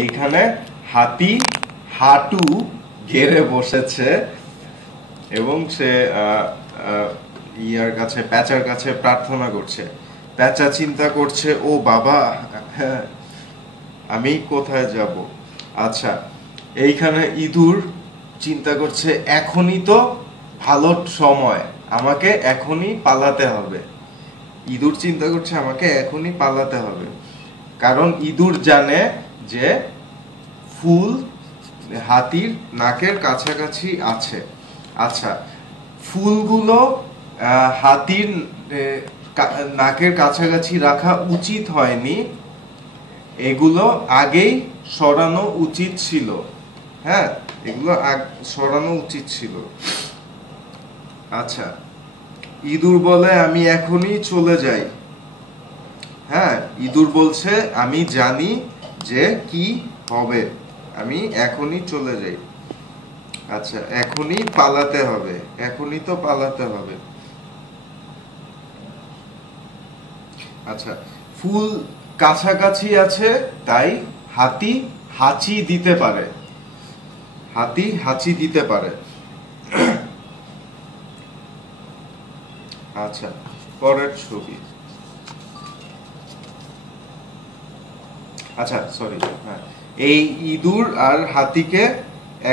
এইখানে হাতি হাঁটু গেড়ে বসেছে এবং সে প্যাঁচার কাছে প্রার্থনা করছে। প্যাঁচা চিন্তা করছে, ও বাবা, আমি কোথায় যাব। আচ্ছা, এইখানে ইঁদুর চিন্তা করছে, এখনই তো ভালো সময়, আমাকে এখনই পালাতে হবে। ইঁদুর চিন্তা করছে আমাকে এখনই পালাতে হবে, কারণ ইঁদুর জানে যে ফুল হাতির নাকের কাছাকাছি আছে। আচ্ছা, ফুলগুলো হাতির নাকের কাছাকাছি রাখা উচিত হয়নি, এগুলো আগেই সরানো উচিত ছিল। হ্যাঁ, এগুলো সরানো উচিত ছিল। আচ্ছা, ইঁদুর বলে আমি এখনই চলে যাই। হ্যাঁ, ইঁদুর বলছে আমি জানি যে কি হবে, আমি এখনই চলে যাই। আচ্ছা, এখনই পালাতে হবে, এখনই তো পালাতে হবে। আচ্ছা, ফুল কাছাকাছি আছে, তাই হাতি হাঁচি দিতে পারে, হাতি হাঁচি দিতে পারে। আচ্ছা, পরের ছবি। আচ্ছা, সরি, হ্যাঁ, এই ইঁদুর আর হাতিকে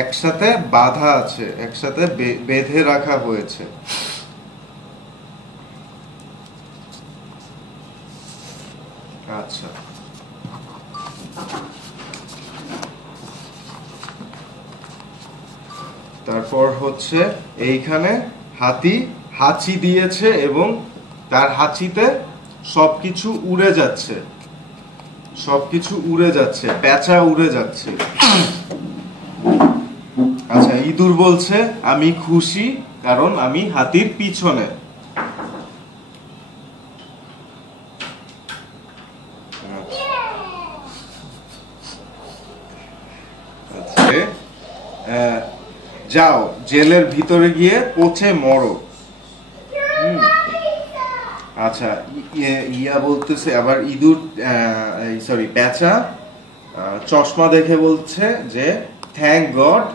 একসাথে বাঁধা আছে, একসাথে বেঁধে রাখা হয়েছে। আচ্ছা, তারপর হচ্ছে এইখানে হাতি হাঁচি দিয়েছে এবং তার হাঁচিতে সবকিছু উড়ে যাচ্ছে, সবকিছু উড়ে যাচ্ছে, পেঁচা উড়ে যাচ্ছে। আচ্ছা, ইঁদুর বলছে আমি খুশি, কারণ আমি হাতির পিছনে। যাও, জেলের ভিতরে গিয়ে পচে মরো। আচ্ছা, ইয়া বলতেছে আবার ইঁদুর, সরি, পেঁচা চশমা দেখে বলছে যে থ্যাংক গড,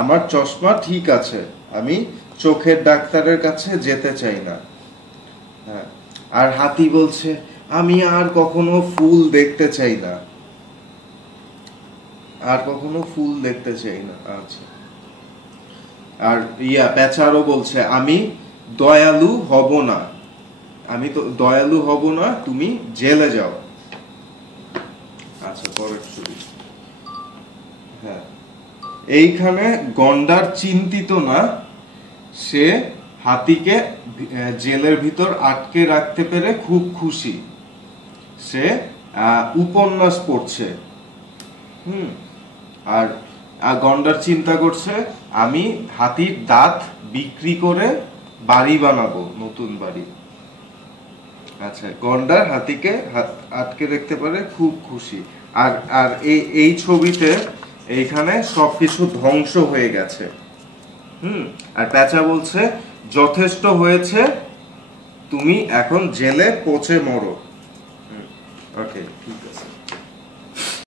আমার চশমা ঠিক আছে, আমি চোখের ডাক্তারের কাছে যেতে চাই না। হ্যাঁ, আর হাতি বলছে আমি আর কখনো ফুল দেখতে চাই না, আর কখনো ফুল দেখতে চাই না। আচ্ছা, আর পেঁচারও বলছে আমি দয়ালু হব না, আমি তো দয়ালু হব না, তুমি জেলে যাও। আচ্ছা, পরের ছবি। হ্যাঁ, এইখানে গন্ডার চিন্তিত না, সে হাতিকে জেলের ভিতর আটকে রাখতে পেরে খুব খুশি। সে উপন্যাস পড়ছে। আর গন্ডার চিন্তা করছে আমি হাতির দাঁত বিক্রি করে বাড়ি বানাবো, নতুন বাড়ি। আচ্ছা, গন্ডার হাতিকে আটকে রাখতে পারে, খুব খুশি। আর আর এই ছবিতে এইখানে সবকিছু ধ্বংস হয়ে গেছে। আর পেঁচা বলছে যথেষ্ট হয়েছে, তুমি এখন জেলে পচে মরো। ওকে।